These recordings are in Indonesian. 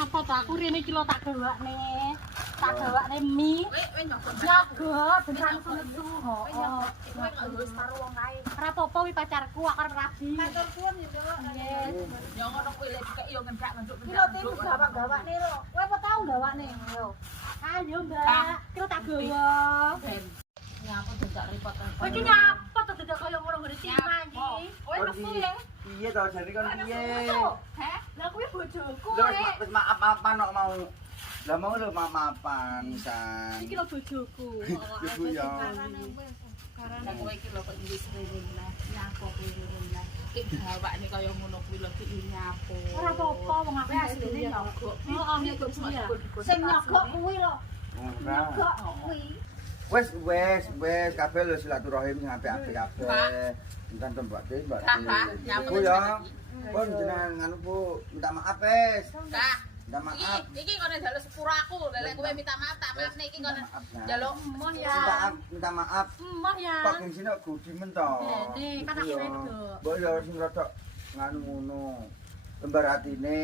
Apa to aku rene iki lho tak gawakne. Tak gawakne mie. Nyogo beneran nesu. Heeh. Kowe kok wis karo wong kae. Ora apa-apa wi pacarku aku arep rabi. Matur suwun ya, Cuk. Nggih. Ya ngono kuwi lek dikek yo ngendak ngenduk. Iki lho tim gawak-gawakne lho. Kowe apa tau gawakne? Yo. Ayo, Mbak. Kira tak gawa. Ben. Nyapa dadak repot-repot. Kowe iki nyapa to dadak kaya ngono ngene cima iki. Kowe mesu ya. Piye to jane kon piye? Heh, lah kuwi bojoku. Wis maaf-maafan kok mau. Lah mau lho maaf-maafan san. Iki lho bojoku. Ibu ya. Karena kowe iki lho kok wis rene lah. Nyapa kowe rene lah. Ki gawakne kaya ngono kuwi lho ki nyapo. Ora apa-apa wong aku asline nyogok. Heeh, nyogok kuwi ya. Sing nyogok kuwi lho. Ora. Nyogok kuwi. Wes kabeh lho silaturahim sing apik-apik kabeh. Entan tembak deh, Mbak. Nyapa Bu ya. Pun jenengan nganu Bu, minta maaf wes. Kak. Minta maaf. Iki kono njaluk sepuro aku. Lek kowe minta maaf tak maafne iki kono njaluk Emoh Minta, ya. minta maaf. Emoh ya. Kok gengsi nek gudimen to. Nih, kan aku wedok. Mbok ya sing rodok nganu ngono. Lembar atine.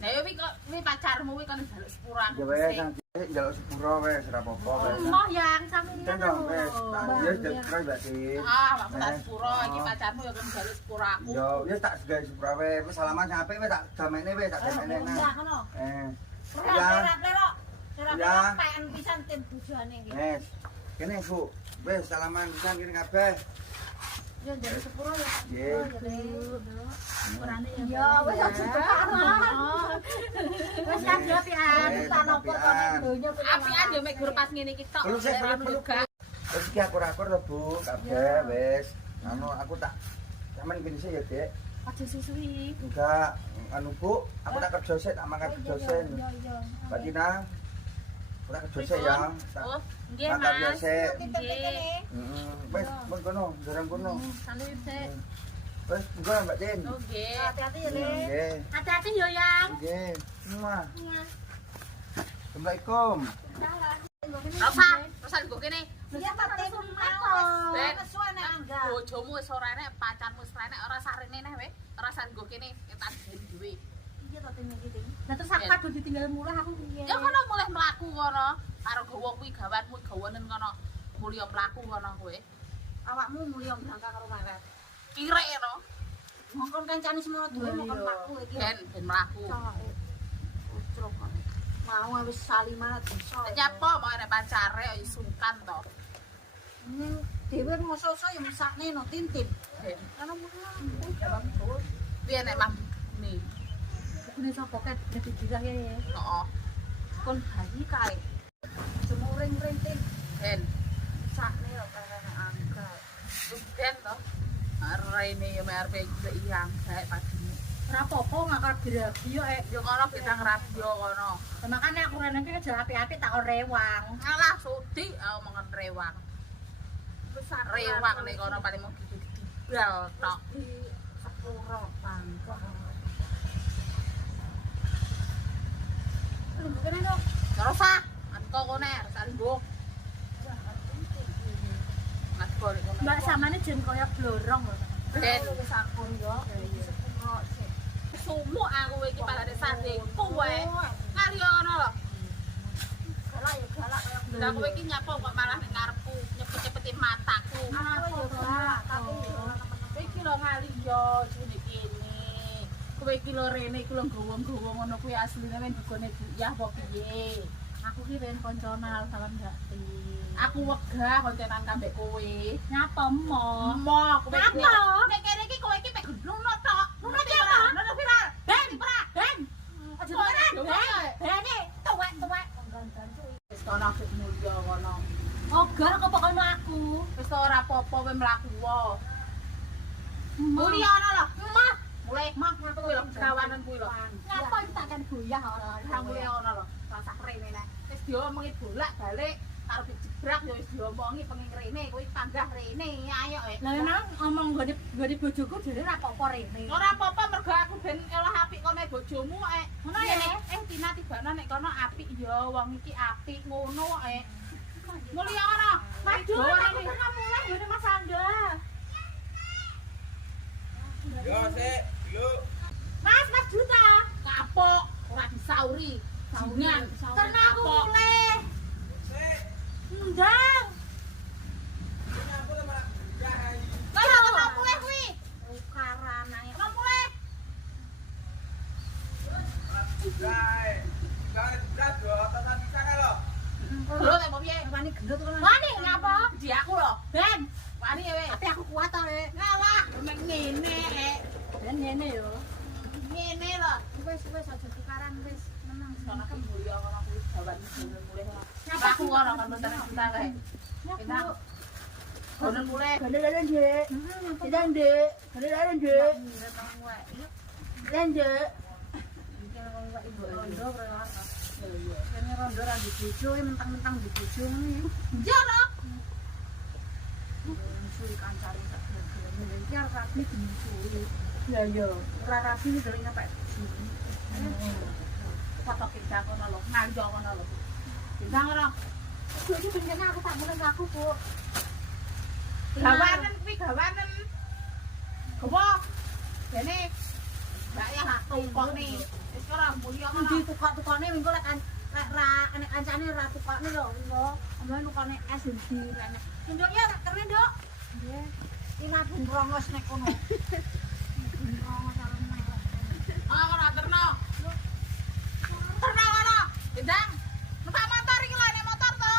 Lah yo kuwi pacarmu kuwi kono njaluk sepuro aku. Ya wes nang njaluk sepuro wes ora apa-apa wes. Emoh yang sami Ten dong wes. Ya wis terus Mbak Di. Ah, maksud tak sepuro iki pacarmu yo kono njaluk sepuro aku. Yo wis tak segawe sepuro wes. Wis salaman sing apik wes tak damekne wes tak damekne Ya nah. ngono. Ya. Ya. Paen pisan tim bujane iki. Wes. Kene Bu. Wes salaman pisan kene kabeh. Yo jadi sepuro ya. Nggih. Sepurane ya. Ya wis aja tekan. Wis api-apian, tak nopo kene donya Apian yo mek gur pas ngene iki tok. Perlu sik perlu gak. Wis iki akur-akur lho Bu, kabeh wis. Anu aku tak sampean kene sik ya, Dek. aja susuwi. Enggak, anu Bu, aku tak kerja sik, tak mangkat kerja sik. Iya. Mbak Tina. Aku tak kerja sik ya. Oh, nggih Mangkat ya Mas. sik. Nggih. Heeh. Wis, mun kono, jarang kono. Salut sik. Wis, enggak Mbak Tin. Oh, nggih. Hati-hati ya, Le. Nggih. Hati-hati yo, Yang. Nggih. Muah. Assalamualaikum. Rasa nggo kene. Iya, Pak Tim. Ben. Nesu ana angga. Bojomu wis ora enek, pacarmu wis ora enek, ora sarene neh we. Ora san nggo kene ketan dhewe. Iya to Tim iki, Tim. Lah terus aku kadung ditinggal mulih aku piye? Ya kono mulih mlaku kono. Karo gawa kuwi gawanmu gawanen kono. Mulya mlaku kono kowe. Awakmu mulih berangkat karo karet. Kirek no. Mongkon kancane semono duwe mongkon pakku iki. Ben mlaku. Ucruk kok. Mau wis saliman bisa. Nyapa mau enek pacare ya sungkan to. Ning dhewe mosok-mosok ya mesakne no tintin. Ben. Ana mulang. Piye nek mah ni. Ini sapa kan dadi dirah ya. Heeh. Kon bayi kae. Jemuring-ring tin. Ben. Sakne lho karena angka. Ben to. Arene yo merep iyang bae padine. Ora apa-apa ngakar dirabi yo Yo kono kita ngrabyo kono. makane aku rene iki aja apik-apik tak rewang. Alah sudi omongan rewang. Rewang nek kono paling mau gitu-gitu. Bal tok. Di sepuro pangkok. Lu kene dong. Terus ah, anko kone salinggo. Matko kono. Mbak samane jen koyo blorong lho. Ben. Wis akun yo. Sepuro sik. Sumuk aku iki palane sate kowe. Kali ngono lho. Galak ya galak koyo Lah kowe iki nyapa kok malah ning ngarepku nyepet-cepeti mataku. Aku yo galak tapi Kowe iki lho ngali yo jene kene. Kowe iki lho rene iki lho gowo-gowo ngono kuwi asline men dugone Buyah apa piye? aku ki pengen konconal salam gak ti. Aku wegah koncenan kambek kowe. Nyapa mo? Mo, kowe iki. Apa? Nek kene iki kowe iki pek gendrono tok. Ngono iki apa? Ngono viral. Ben, pra, ben. Aja Ben, tenan. Bene, tuwek-tuwek. Wis kono gek mulya kono. Ogar kok pokoke aku. Wis ora apa-apa kowe mlaku wae. Mulya ana lho. Mah, mulai mah kuwi lho kawanan kuwi lho. Nyapa iki takkan goyah ora. Kamu ya ono lho, rasa rene nek. Wis diomongi bolak-balik karo dijebrak ya wis diomongi pengen rene, kowe panggah rene, ayo Lah emang ngomong gone bojoku dhewe ora apa-apa rene. Ora apa-apa mergo aku ben olah apik kono bojomu Ngono ya, Tina tibana nek kono apik ya wong iki apik ngono Mulya ono. Waduh, aku pernah mulai gone Mas Angga. Yo sik, yo. Mas Juta. Kapok, ora tak disauri. Saungan. Karena aku mulai. Ndang. Kalau mau mulai kuwi. Ukarana ya. Mau mulai. Lho tak mau piye? Wani gendut kan. Wani ngapa? Di aku lho. Ben, Wani ya weh. tapi aku kuat ta, Rek. Ngawak mek ngene. Ben ngene yo. Ngene lho. Wis aja tukaran wis. Menang. Sono kan mulya ngono kuwi jawan mulai. Aku ngono kan bentar bentar kae. Kita kono mulai. Gede-gede, Dek. Sedang, Dek. Gede-gede, Dek. Dan, Dek. Ibu rondo berapa? Kene rondo ra dibojo mentang-mentang dibojo ngene. Jaro. Suwi kancane tak gelem-gelem iki arep rapi dimusuhi. Ya yo, ora rapi iki deleng nyampe sini. Foto kita kono lho, nganjo kono lho. Bintang ora. Iki benernya aku tak mulai aku, Bu. Gawanen kuwi gawanen. Gopo? Dene Mbak ya hak tukone. Wis ora mulya kono. Endi tukok-tukone minggu lek ra nek kancane ra tukokne lho, minggu. Amane tukone es endi rene. Nduk ya keren, Nduk. Nggih. Ina bungrongos nek kono. Bungrongos arep nek. Ah ora terno. Terno kono. Bintang. Numpak motor iki lho, nek motor to.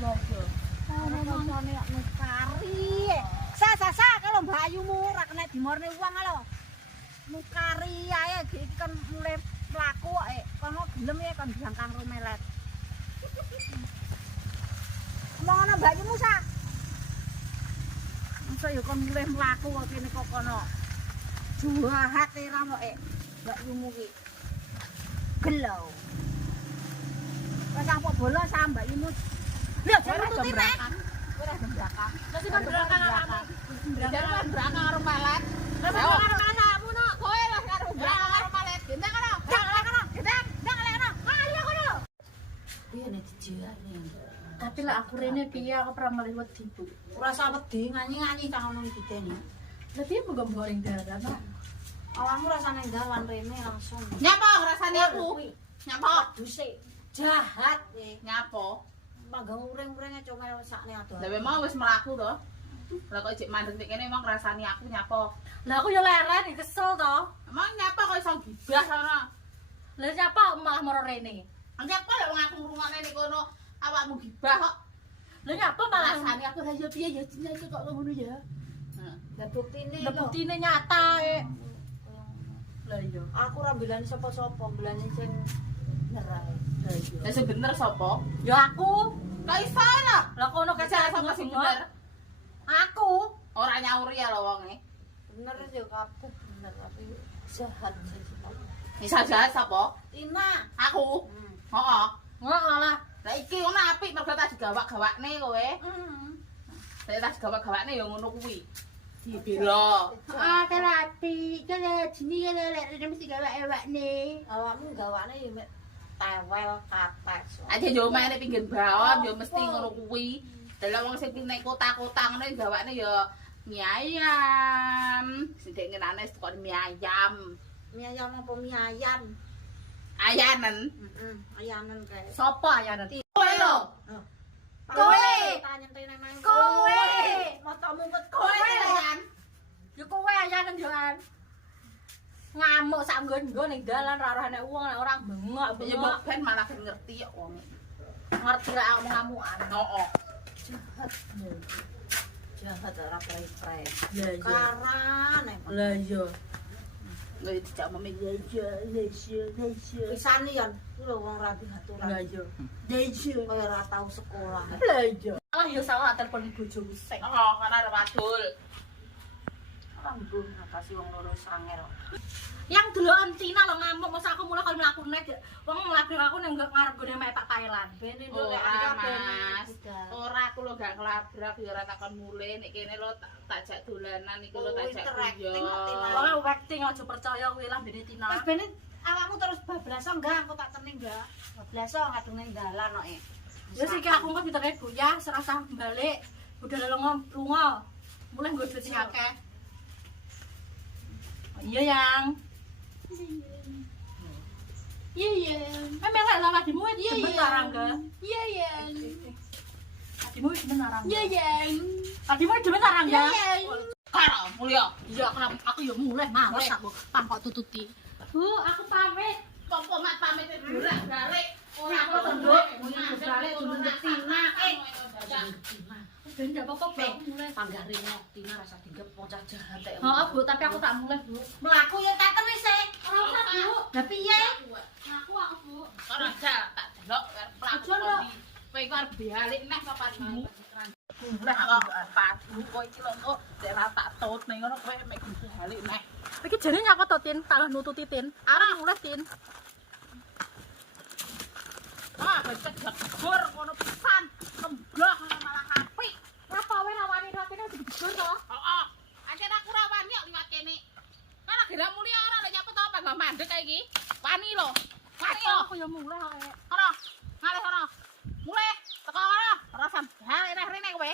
Logo. Kancane kok mukari. Sa kalau Mbak Ayumu ra kena dimorne wong lho. Mukari ae iki kan mulai mlaku kok kono gelem ya kon jangkang rumelet. Ngomong ana Mbak Ayumu sa. Masa ya kon mulai mlaku kok kene kok kono. Juahat ra kok Mbak Ayumu ki. Gelo. Wes apa bola sa Mbak Ayumu. Lha jare tuti nek. Ora jam belakang. Terus kan belakang kamu. Jangan belakang karo malet. Lah karo anakmu no. Kowe lah karo belakang karo malet. Bintang kono. Jangan kono. Jangan kono. Ayo kono. Piye nek dijiarne. Tapi lah aku rene piye aku pernah mari wedi, Bu. Ora usah wedi nganyi-nganyi cah ngono iki dene. Lah piye mbok goreng dalan. Awakmu rasane dalan rene langsung. Nyapa ngrasani aku? Nyapa? Duse. Jahat Nyapa? Manggang ureng-urenge comel sakne ado. Lah memang wis mlaku to. Lah kok jek mandeg nek kene emang ngrasani aku nyapa? Lah aku yo leren kesel to. Emang nyapa kok iso gibah sono? Lah siapa malah moro rene? Nyapa lek wong aku ngrungokne nek kono awakmu gibah kok. Lah nyapa malah Ngrasani aku lah yo piye ya jenenge kok ngono ya. Lah buktine nyata Lah iya. Aku ora bilani sapa-sapa, bilani sing nyerai. Lah iya. Lah sing bener sapa? Ya aku. Lah iso lah. Lah kono Kecak kecak sapa sing bener? Aku. Ora nyauri ya lho wonge. Bener yo kabeh bener tapi jahat sih. Bisa jahat sapa? Tina. Aku. Heeh. Ngono lah. Lah iki ngono apik mergo tak digawak-gawakne kowe. Saya tak digawak-gawakne ya ngono kuwi. Dibela. Ah, terapi. Kene jini kene lek mesti gawak-gawakne. Awakmu gawakne yo mek tewel kates. Aja yo main ning pinggir bawon yo mesti ngono kuwi. Dalah wong sing ning kota-kota ngene gawakne yo mie ayam. Sing ngenane kok mie ayam. Mie ayam apa mie ayam? Ayanen. Ayanan kae. Sopo ayanen? Kowe lho. Kowe. Kowe. Kowe. Matamu ket Kowe ayan. Ya kowe ayanan yo an. Ngamuk sak nggon-nggon ning dalan ra rohane wong nek ora bengok. Ya mbok ben malah ben ngerti kok wong. Ngerti lek aku ngamukan. Heeh. Jahat. Jahat ora prei-prei. Ya iya. Karan. Lah iya. Lha dijak meme ya iya. Pisane yon, ku lho wong rapi aturan. Lah iya. Ya iya. Kaya ora tau sekolah. Lah iya. Malah yo salah telepon bojoku sing. Oh, kan arep wadul. Ora mbuh ngapasi wong loro sangel. Yang delokan Cina lho ngamuk masa aku mulai kalau mlaku nek wong nglabrak aku ning ngarep gone mek Pak Thailand. Ben nduk lek Mas. Ora aku lho gak nglabrak ya ora takon mule nek kene lho tak jak dolanan iku lho tak jak yo. Wong acting aja percaya kuwi lah bene Tina. Wis bene awakmu terus bablaso enggak aku tak tening enggak. Bablaso ngadung ning dalan kok. Wis iki aku kok ditene buyah serasa balik. Udah lunga Mulai gue duit sing akeh. Oh, iya yang. Iya iya. Melek lah adimu Iya, demen iya. larang ke. Iya iya. Adimu demen larang. Iya iya. Adimu demen larang Iya ya. iya. Karo mulya. Iya, kenapa aku ya mulai males Mulai. aku pangkok tututi. Bu, aku pamit. Kok mak pamit bolak-balik. Ora aku tunduk, bolak-balik tunduk Tina. Ben ndak apa-apa, Bu. Aku mulai. Panggarene Tina rasa tinggep bocah jahat. Heeh, Bu, tapi aku tak mulai, Bu. Melaku ya tak terus e. Ora usah, Bu. Lah piye? Aku, Bu. Ora jal tak delok pelaku. Aja, Nduk. Kowe iku arep balik neh papamu. Mulai Lah padu kowe iki lho kok dek tak tot ning ngono kowe mek balik neh. Iki jane nyapa to, Tin? Tangan nututi, Tin. Arep mulai, Tin. Ah, becek jegur ngono pisan. Kembah malah apik. Ngapa wae rawani rakene digegur to? Heeh. Ancen aku ora wani kok liwat kene. Kan akhirnya mulia ora lek nyapa to apa mandek kae iki. Wani lho. Wani lho. Aku ya mulai kok. Ono. Ngalih ono. Mulai teko ono. Ora sambal neh rene kowe.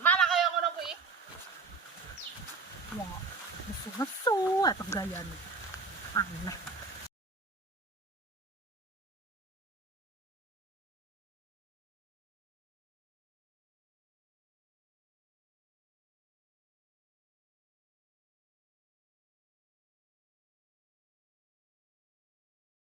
Malah kaya ngono kuwi. Wah, nesu-nesu atau gayane. Aneh.